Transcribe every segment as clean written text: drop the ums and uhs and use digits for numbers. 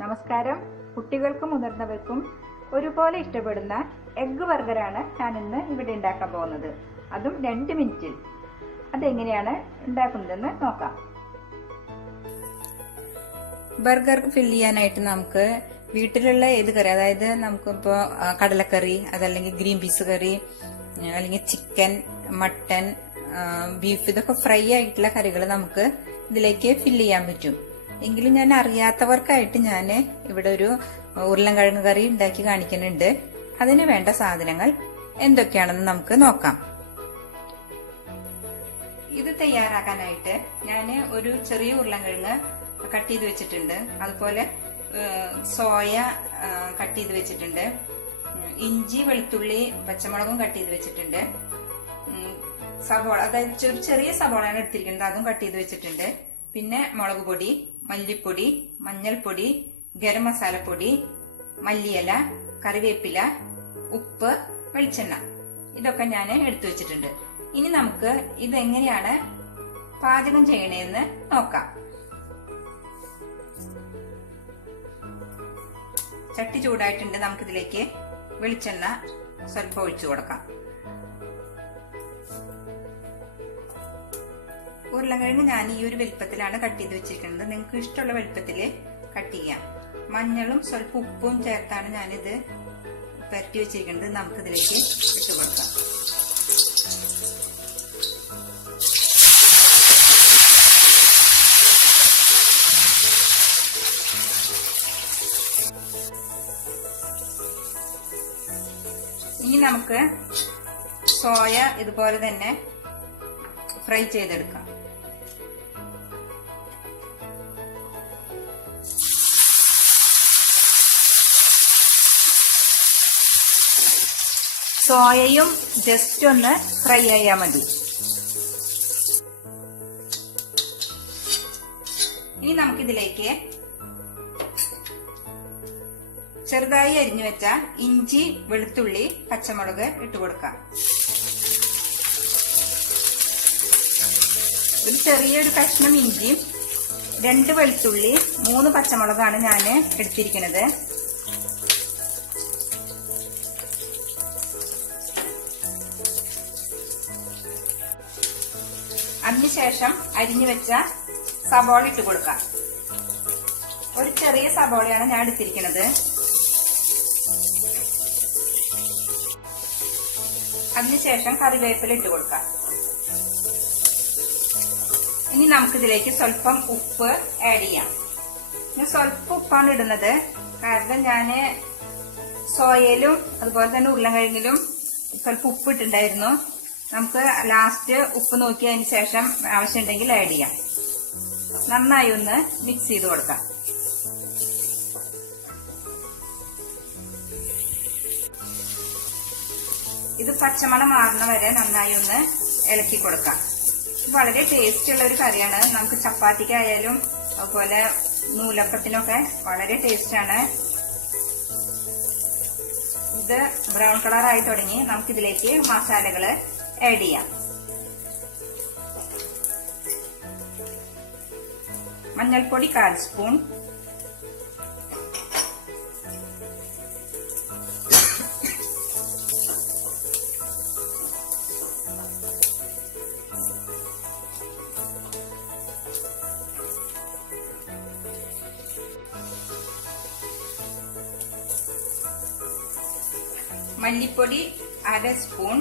നമസ്കാരം. കുട്ടികൾക്കും മുതിർന്നവർക്കും ഒരുപോലെ ഇഷ്ടപ്പെടുന്ന എഗ്ഗ് ബർഗറാണ് ഞാൻ ഇന്ന് ഇവിടെ ഉണ്ടാക്കാൻ പോകുന്നത്. അതും 2 മിനിറ്റിൽ. അതെങ്ങനെയാണ് ഉണ്ടാക്കുന്നതെന്ന് നോക്കാം. ബർഗർ ഫില്ല് ചെയ്യാനായിട്ട് നമുക്ക് വീട്ടിലുള്ള ഏത് കറി, അതായത് നമുക്കിപ്പോ കടലക്കറി, അതല്ലെങ്കിൽ ഗ്രീൻ പീസ് കറി, അല്ലെങ്കിൽ ചിക്കൻ, മട്ടൻ, ബീഫ്, ഇതൊക്കെ ഫ്രൈ ആയിട്ടുള്ള കറികൾ നമുക്ക് ഇതിലേക്ക് ഫില്ല് ചെയ്യാൻ പറ്റും. എങ്കിലും ഞാൻ അറിയാത്തവർക്കായിട്ട് ഞാൻ ഇവിടെ ഒരു ഉരുളൻകിഴങ്ങ് കറി ഉണ്ടാക്കി കാണിക്കുന്നുണ്ട്. അതിന് വേണ്ട സാധനങ്ങൾ എന്തൊക്കെയാണെന്ന് നമുക്ക് നോക്കാം. ഇത് തയ്യാറാക്കാനായിട്ട് ഞാൻ ഒരു ചെറിയ ഉരുളൻകിഴങ്ങ് കട്ട് ചെയ്ത് വെച്ചിട്ടുണ്ട്. അതുപോലെ സോയ കട്ട് ചെയ്ത് വെച്ചിട്ടുണ്ട്. ഇഞ്ചി, വെളുത്തുള്ളി, പച്ചമുളകും കട്ട് ചെയ്ത് വെച്ചിട്ടുണ്ട്. സവോള, അതായത് ഒരു ചെറിയ സവോളയാണ് എടുത്തിരിക്കുന്നത്, അതും കട്ട് ചെയ്ത് വെച്ചിട്ടുണ്ട്. പിന്നെ മുളക് പൊടി, മല്ലിപ്പൊടി, മഞ്ഞൾപ്പൊടി, ഗരം മസാലപ്പൊടി, മല്ലിയില, കറിവേപ്പില, ഉപ്പ്, വെളിച്ചെണ്ണ, ഇതൊക്കെ ഞാൻ എടുത്തു വെച്ചിട്ടുണ്ട്. ഇനി നമുക്ക് ഇതെങ്ങനെയാണ് പാചകം ചെയ്യണേന്ന് നോക്കാം. ചട്ടി ചൂടായിട്ടുണ്ട്. നമുക്കിതിലേക്ക് വെളിച്ചെണ്ണ സ്വല്പം ഒഴിച്ചു കൊടുക്കാം. ഉരുളൻകിഴങ്ങ് ഞാൻ ഈ ഒരു വലുപ്പത്തിലാണ് കട്ട് ചെയ്ത് വെച്ചിരിക്കുന്നത്. നിങ്ങൾക്ക് ഇഷ്ടമുള്ള വലുപ്പത്തില് കട്ട് ചെയ്യാം. മഞ്ഞളും സ്വല്പം ഉപ്പും ചേർത്താണ് ഞാനിത് പരട്ടി വെച്ചിരിക്കുന്നത്. നമുക്കിതിലേക്ക് ഇട്ട് കൊടുക്കാം. ഇനി നമുക്ക് സോയ ഇതുപോലെ തന്നെ ഫ്രൈ ചെയ്തെടുക്കാം. സോയയും ജസ്റ്റ് ഒന്ന് ഫ്രൈ ആയാൽ മതി. ഇനി നമുക്കിതിലേക്ക് ചെറുതായി അരിഞ്ഞു വെച്ച ഇഞ്ചി, വെളുത്തുള്ളി, പച്ചമുളക് ഇട്ട് കൊടുക്കാം. ഒരു ചെറിയൊരു കഷ്ണം ഇഞ്ചിയും 2 വെളുത്തുള്ളി, 3 പച്ചമുളകാണ് ഞാൻ എടുത്തിരിക്കുന്നത്. അതിനുശേഷം അരിഞ്ഞു വെച്ച സബോള ഇട്ട് കൊടുക്കാം. ഒരു ചെറിയ സബോളയാണ് ഞാൻ എടുത്തിരിക്കുന്നത്. അതിനുശേഷം കറിവേപ്പില ഇട്ട് കൊടുക്കാം. ഇനി നമുക്കിതിലേക്ക് സ്വല്പം ഉപ്പ് ആഡ് ചെയ്യാം. ഞാൻ സ്വല്പം ഉപ്പാണ് ഇടുന്നത്, കാരണം ഞാൻ സോയയിലും അതുപോലെ തന്നെ ഉരുളൻകിഴങ്ങിലും സ്വല്പം ഉപ്പ് ഇട്ടിട്ടുണ്ടായിരുന്നു. നമുക്ക് ലാസ്റ്റ് ഉപ്പ് നോക്കി അതിന് ശേഷം ആവശ്യമുണ്ടെങ്കിൽ ആഡ് ചെയ്യാം. നന്നായി ഒന്ന് മിക്സ് ചെയ്ത് കൊടുക്കാം. ഇത് പച്ചമണം മാറുന്ന വരെ നന്നായി ഒന്ന് ഇളക്കി കൊടുക്കാം. വളരെ ടേസ്റ്റ് ഉള്ള ഒരു കറിയാണ്. നമുക്ക് ചപ്പാത്തിക്കായാലും അതുപോലെ നൂലപ്പത്തിനൊക്കെ വളരെ ടേസ്റ്റാണ്. ഇത് ബ്രൗൺ കളറായി തുടങ്ങി. നമുക്കിതിലേക്ക് മസാലകള് ആഡ് ചെയ്യാം. മഞ്ഞൾപ്പൊടി 1/4 സ്പൂൺ, മല്ലിപ്പൊടി 1/2 സ്പൂൺ,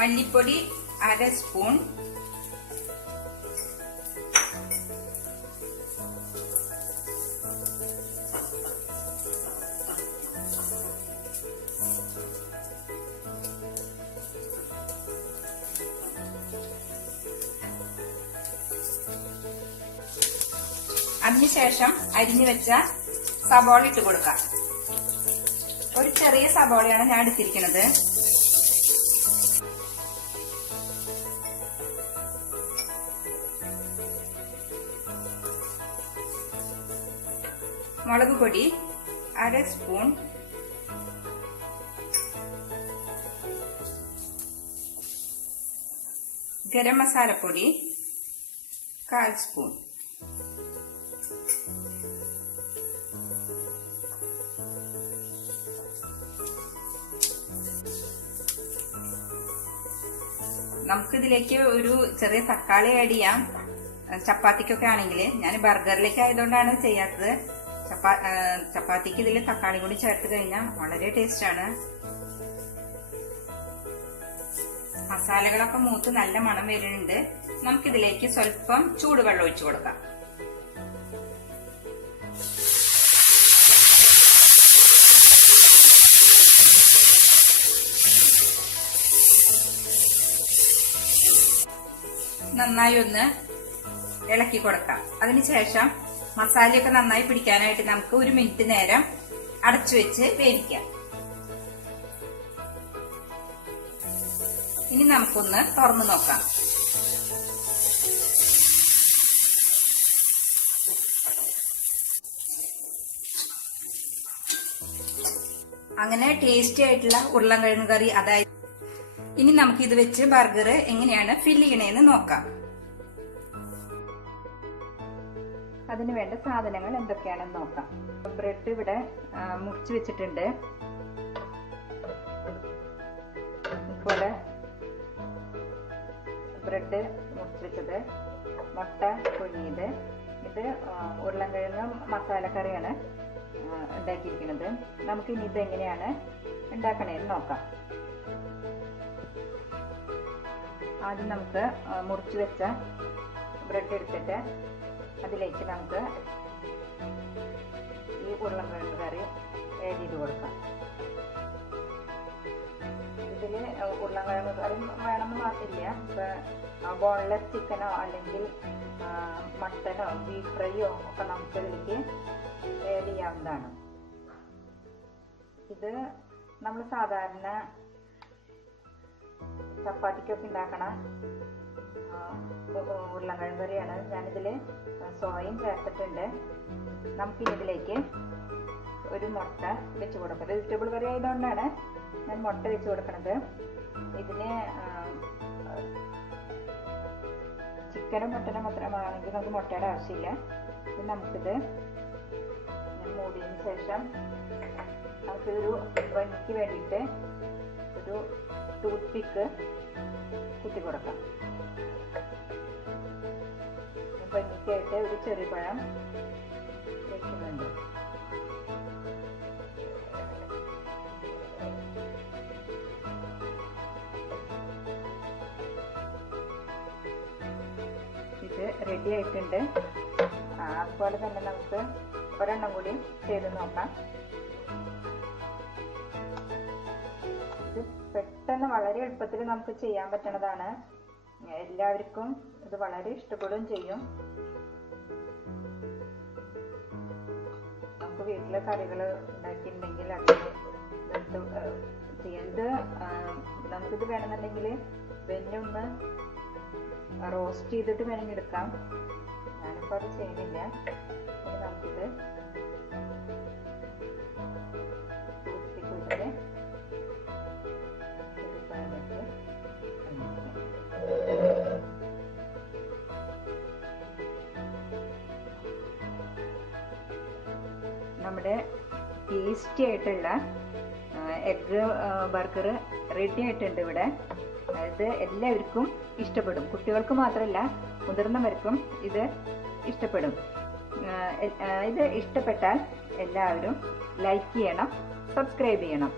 മല്ലിപ്പൊടി 1/2 സ്പൂൺ, അതിനുശേഷം അരിഞ്ഞു വെച്ച സബോള ഇട്ട് കൊടുക്കാം. ഒരു ചെറിയ സബോളയാണ് ഞാൻ എടുത്തിരിക്കുന്നത്. മുളക് പൊടി 1/2 സ്പൂൺ, ഗരം മസാലപ്പൊടി 1/4 സ്പൂൺ, നമുക്കിതിലേക്ക് ഒരു ചെറിയ തക്കാളി ആഡ് ചെയ്യാം. ചപ്പാത്തിക്കൊക്കെ ആണെങ്കിൽ, ഞാൻ ബർഗറിലേക്ക് ആയതുകൊണ്ടാണ് ചെയ്യാത്തത്. ചപ്പാത്തിക്ക് ഇതിൽ തക്കാളി കൂടി ചേർത്ത് കഴിഞ്ഞാൽ വളരെ ടേസ്റ്റ് ആണ്. മസാലകളൊക്കെ മൂത്ത് നല്ല മണം വരുന്നുണ്ട്. നമുക്കിതിലേക്ക് സ്വല്പം ചൂടുവെള്ളം ഒഴിച്ചു കൊടുക്കാം. നന്നായി ഒന്ന് ഇളക്കി കൊടുക്കാം. അതിനുശേഷം മസാലയൊക്കെ നന്നായി പിടിക്കാനായിട്ട് നമുക്ക് 1 മിനിറ്റ് നേരം അടച്ചു വെച്ച് വേവിക്കാം. ഇനി നമുക്കൊന്ന് തുറന്നു നോക്കാം. അങ്ങനെ ടേസ്റ്റി ആയിട്ടുള്ള ഉരുളൻകിഴങ്ങ് കറി അതായത്. ഇനി നമുക്ക് ഇത് വെച്ച് ബർഗർ എങ്ങനെയാണ് ഫില്ല് ചെയ്യണേന്ന് നോക്കാം. അതിന് വേണ്ട സാധനങ്ങൾ എന്തൊക്കെയാണെന്ന് നോക്കാം. ബ്രെഡ് ഇവിടെ മുറിച്ച് വെച്ചിട്ടുണ്ട്. ഇതുപോലെ ബ്രെഡ് മുറിച്ച് വെച്ചത്, മുട്ട പുഴുങ്ങിയത്, ഇത് ഉരുളൻകിഴങ്ങ് മസാലക്കറിയാണ് ഉണ്ടാക്കിയിരിക്കുന്നത്. നമുക്കിനി ഇത് എങ്ങനെയാണ് ഉണ്ടാക്കണേന്ന് നോക്കാം. ആദ്യം നമുക്ക് മുറിച്ച് വെച്ച ബ്രെഡ് എടുത്തിട്ട് അതിലേക്ക് നമുക്ക് ഈ ഉരുളൻകിഴങ്ങ് കറി ആഡ് ചെയ്ത് കൊടുക്കാം. ഇതില് ഉരുളൻകിഴങ്ങ് കറി വേണമെന്ന് മാത്രമില്ല. ഇപ്പൊ ബോൺലെസ് ചിക്കനോ അല്ലെങ്കിൽ മട്ടനോ ബീഫ് ഫ്രൈയോ ഒക്കെ നമുക്ക് ഇതിലേക്ക് ആഡ് ചെയ്യാവുന്നതാണ്. ഇത് നമ്മൾ സാധാരണ ചപ്പാത്തിക്കൊക്കെ ഉണ്ടാക്കണ ഉരുളൻകിഴങ്ങ് കറിയാണ്. ഞാനിതില് സോയയും ചേർത്തിട്ടുണ്ട്. നമുക്കിനി ഇതിലേക്ക് ഒരു മുട്ട വെച്ച് കൊടുക്കാം. വെജിറ്റബിൾ കറി ആയതുകൊണ്ടാണ് ഞാൻ മുട്ട വെച്ച് കൊടുക്കുന്നത്. ഇതിന് ചിക്കനും മട്ടനും മാത്രമാണെങ്കിൽ നമുക്ക് മുട്ടയുടെ ആവശ്യമില്ല. പിന്നെ നമുക്കിത് മൂടിയതിന് ശേഷം നമുക്കിതൊരു ഭംഗിക്ക് വേണ്ടിയിട്ട് ഒരു ടൂത്ത് പിക്ക് കുത്തി കൊടുക്കാം. ഭംഗിക്കായിട്ട് ഒരു ചെറുപഴം വയ്ക്കുന്നുണ്ട്. ഇത് റെഡി ആയിട്ടുണ്ട്. അതുപോലെ തന്നെ നമുക്ക് ഒരെണ്ണം കൂടി ചെയ്ത് നോക്കാം. ഇത് പെട്ടെന്ന് വളരെ എളുപ്പത്തിൽ നമുക്ക് ചെയ്യാൻ പറ്റുന്നതാണ്. എല്ലാവർക്കും ഇത് വളരെ ഇഷ്ടപ്പെടുകയും ചെയ്യും. നമുക്ക് വീട്ടിലെ കറികൾ ഉണ്ടാക്കിയിട്ടുണ്ടെങ്കിൽ അതിന് ചെയ്യുന്നത് നമുക്കിത് വേണമെന്നുണ്ടെങ്കിൽ വെഞ്ഞൊന്ന് റോസ്റ്റ് ചെയ്തിട്ട് വേണമെങ്കിൽ എടുക്കാം. ഞാനിപ്പോൾ അത് ചെയ്യുന്നില്ല. ഇനി നമുക്കിത് തൂക്കിക്കൊടുത്ത് നമ്മുടെ ടേസ്റ്റി ആയിട്ടുള്ള എഗ് ബർഗർ റെഡി ആയിട്ടുണ്ട് ഇവിടെ. ഇത് എല്ലാവർക്കും ഇഷ്ടപ്പെടും. കുട്ടികൾക്ക് മാത്രമല്ല മുതിർന്നവർക്കും ഇത് ഇഷ്ടപ്പെടും. ഇത് ഇഷ്ടപ്പെട്ടാൽ എല്ലാവരും ലൈക്ക് ചെയ്യണം, സബ്സ്ക്രൈബ് ചെയ്യണം.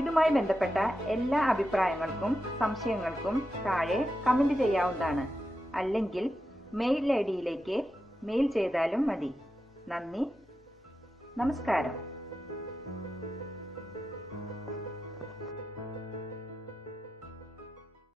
ഇതുമായി ബന്ധപ്പെട്ട എല്ലാ അഭിപ്രായങ്ങൾക്കും സംശയങ്ങൾക്കും താഴെ കമന്റ് ചെയ്യാവുന്നതാണ്. അല്ലെങ്കിൽ മെയിൽ ഐഡിയിലേക്ക് മെയിൽ ചെയ്താലും മതി. നന്ദി, നമസ്കാരം.